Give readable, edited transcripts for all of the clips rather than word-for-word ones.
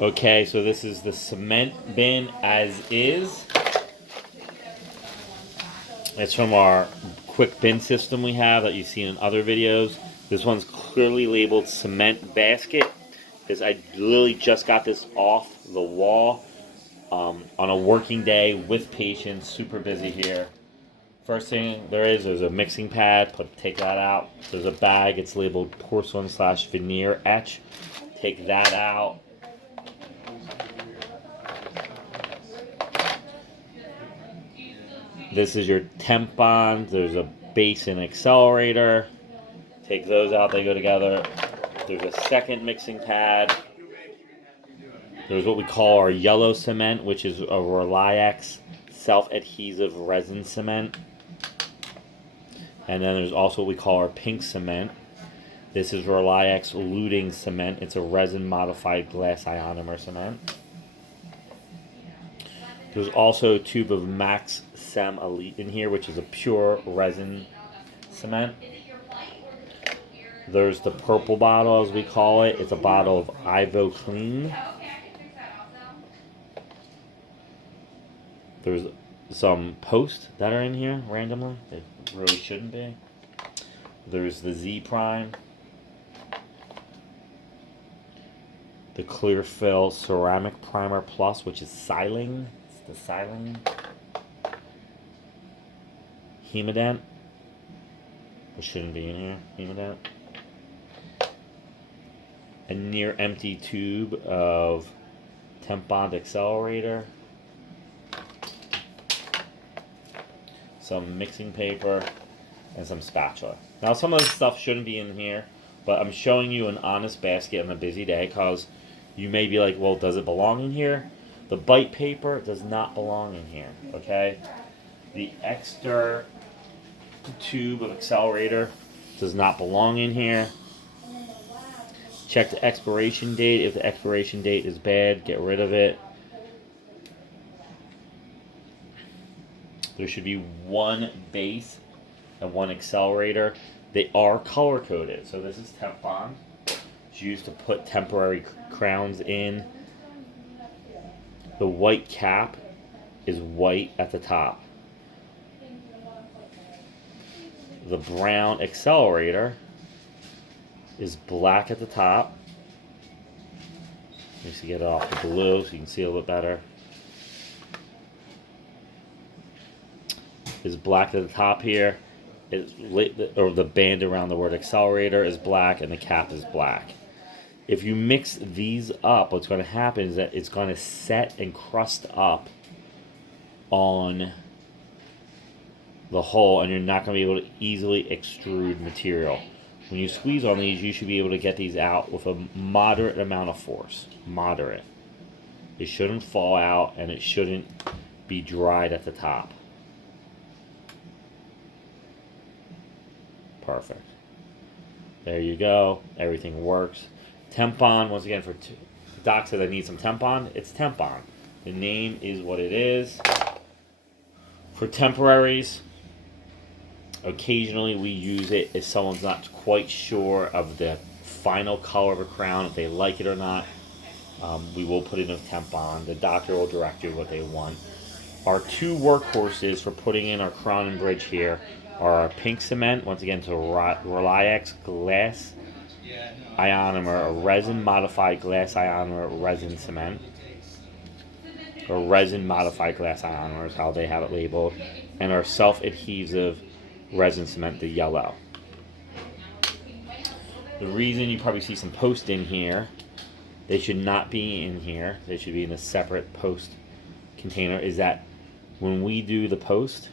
Okay, so this is the cement bin as is. It's from our quick bin system we have that you've seen in other videos. This one's clearly labeled cement basket because I literally just got this off the wall on a working day with patients, super busy here. First thing there's a mixing pad. Take that out. There's a bag. It's labeled porcelain / veneer etch. Take that out. This is your tampons. There's a base and accelerator. Take those out. They go together. There's a second mixing pad. There's what we call our yellow cement, which is a Reliax self-adhesive resin cement. And then there's also what we call our pink cement. This is Reliax luting cement. It's a resin modified glass ionomer cement. There's also a tube of Max Sem Elite in here, which is a pure resin cement. There's the purple bottle, as we call it. It's a bottle of Ivo Clean. There's some posts that are in here randomly. They really shouldn't be. There's the Z Prime. The Clear Fill Ceramic Primer Plus, which is Silane. It's the Silane. Hemodent, which shouldn't be in here. Hemodent. A near empty tube of Tempbond Accelerator. Some mixing paper, and some spatula. Now some of this stuff shouldn't be in here, but I'm showing you an honest basket on a busy day because you may be like, well, does it belong in here? The bite paper does not belong in here, okay? The extra tube of accelerator does not belong in here. Check the expiration date. If the expiration date is bad, get rid of it. There should be one base and one accelerator. They are color coded. So this is Tempbond. It's used to put temporary crowns in. The white cap is white at the top. The brown accelerator is black at the top. Just to get it off the blue so you can see a little bit better. Is black at the top here. Or the band around the word accelerator is black and the cap is black. If you mix these up, what's going to happen is that it's going to set and crust up on the hole, and you're not going to be able to easily extrude material. When you squeeze on these, you should be able to get these out with a moderate amount of force. Moderate. It shouldn't fall out, and it shouldn't be dried at the top. Perfect. There you go. Everything works. Tempon, once again, for doc said I need some Tempon. It's Tempon. The name is what it is. For temporaries, occasionally we use it if someone's not quite sure of the final color of a crown, if they like it or not. We will put in a Tempon. The doctor will direct you what they want. Our two workhorses for putting in our crown and bridge here are our pink cement, once again, to Reliax glass ionomer, a resin modified glass ionomer resin cement, or resin modified glass ionomer is how they have it labeled, and our self-adhesive resin cement, the yellow. The reason you probably see some post in here, they should not be in here, they should be in a separate post container, is that when we do the post,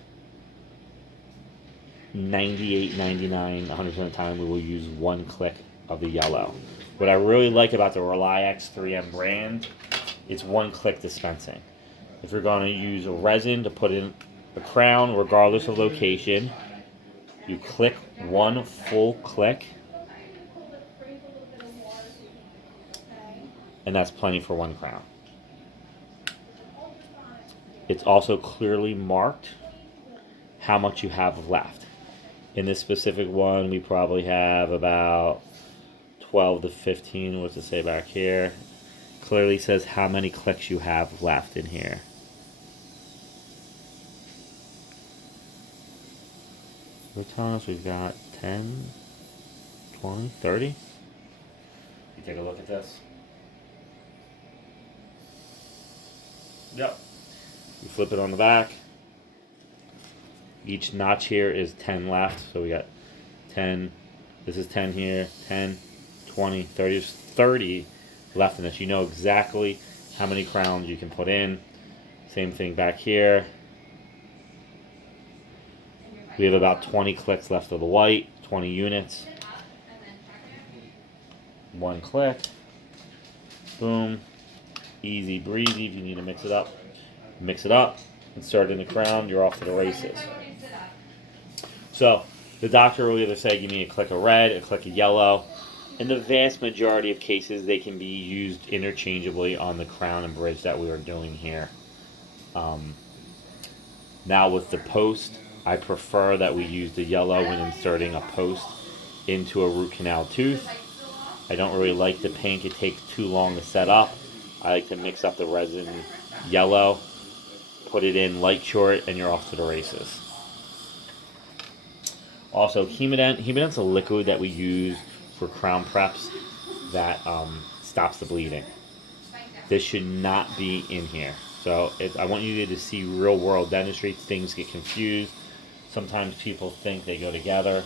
98, 99, 100% of the time we will use one click of the yellow. What I really like about the Reliax 3M brand, it's one click dispensing. If you're going to use a resin to put in a crown, regardless of location, you click one full click, and that's plenty for one crown. It's also clearly marked how much you have left. In this specific one, we probably have about 12 to 15, what's it say back here? clearly says how many clicks you have left in here. They're telling us we've got 10, 20, 30. You take a look at this. Yep. You flip it on the back. Each notch here is 10 left. So we got 10. This is 10 here. 10, 20, 30. There's 30 left in this. You know exactly how many crowns you can put in. Same thing back here. We have about 20 clicks left of the white. 20 units. One click. Boom. Easy breezy. If you need to mix it up, insert in the crown, you're off to the races. So the doctor will either say, give me a click of red, a click of yellow. In the vast majority of cases, they can be used interchangeably on the crown and bridge that we are doing here. Now with the post, I prefer that we use the yellow when inserting a post into a root canal tooth. I don't really like the pink. It takes too long to set up. I like to mix up the resin yellow, put it in light short, and you're off to the races. Also, Hemident. Hemident's a liquid that we use for crown preps that stops the bleeding. This should not be in here. So I want you to see real world dentistry. Things get confused. Sometimes people think they go together.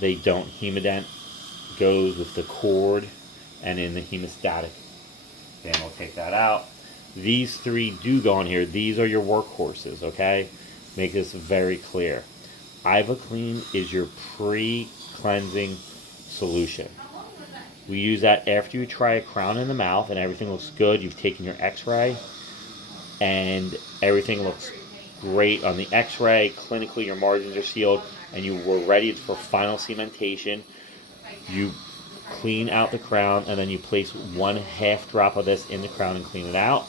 They don't. Hemident goes with the cord and in the hemostatic. Then we'll take that out. These three do go on here. These are your workhorses, okay? Make this very clear. Ivoclean is your pre-cleansing solution. We use that after you try a crown in the mouth and everything looks good. You've taken your x-ray and everything looks great on the x-ray. Clinically, your margins are sealed and you were ready for final cementation. You clean out the crown and then you place 1/2 drop of this in the crown and clean it out.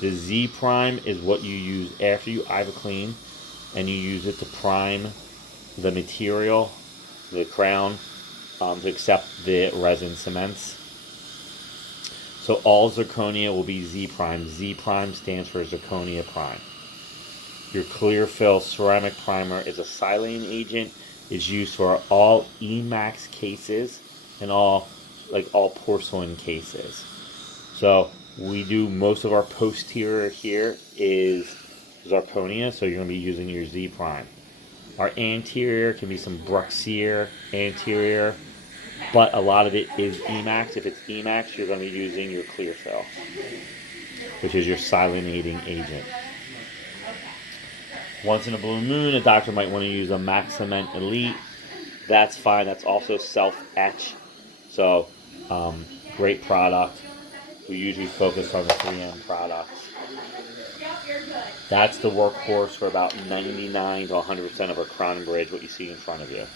The Z Prime is what you use after you Ivoclean, and you use it to prime the material, the crown, to accept the resin cements. So all zirconia will be Z Prime. Z Prime stands for zirconia prime. Your clear fill ceramic primer is a silane agent. It's used for all Emax cases and all porcelain cases. So we do most of our posterior here is zirconia, so you're going to be using your Z Prime. Our anterior can be some Bruxier anterior, but a lot of it is Emax. If it's Emax, you're going to be using your clear fill, which is your silanating agent. Once in a blue moon, a doctor might want to use a Maximent Elite. That's fine. That's also self-etch. So, great product. We usually focus on the 3M products. That's the workhorse for about 99 to 100% of our crown and bridge, what you see in front of you.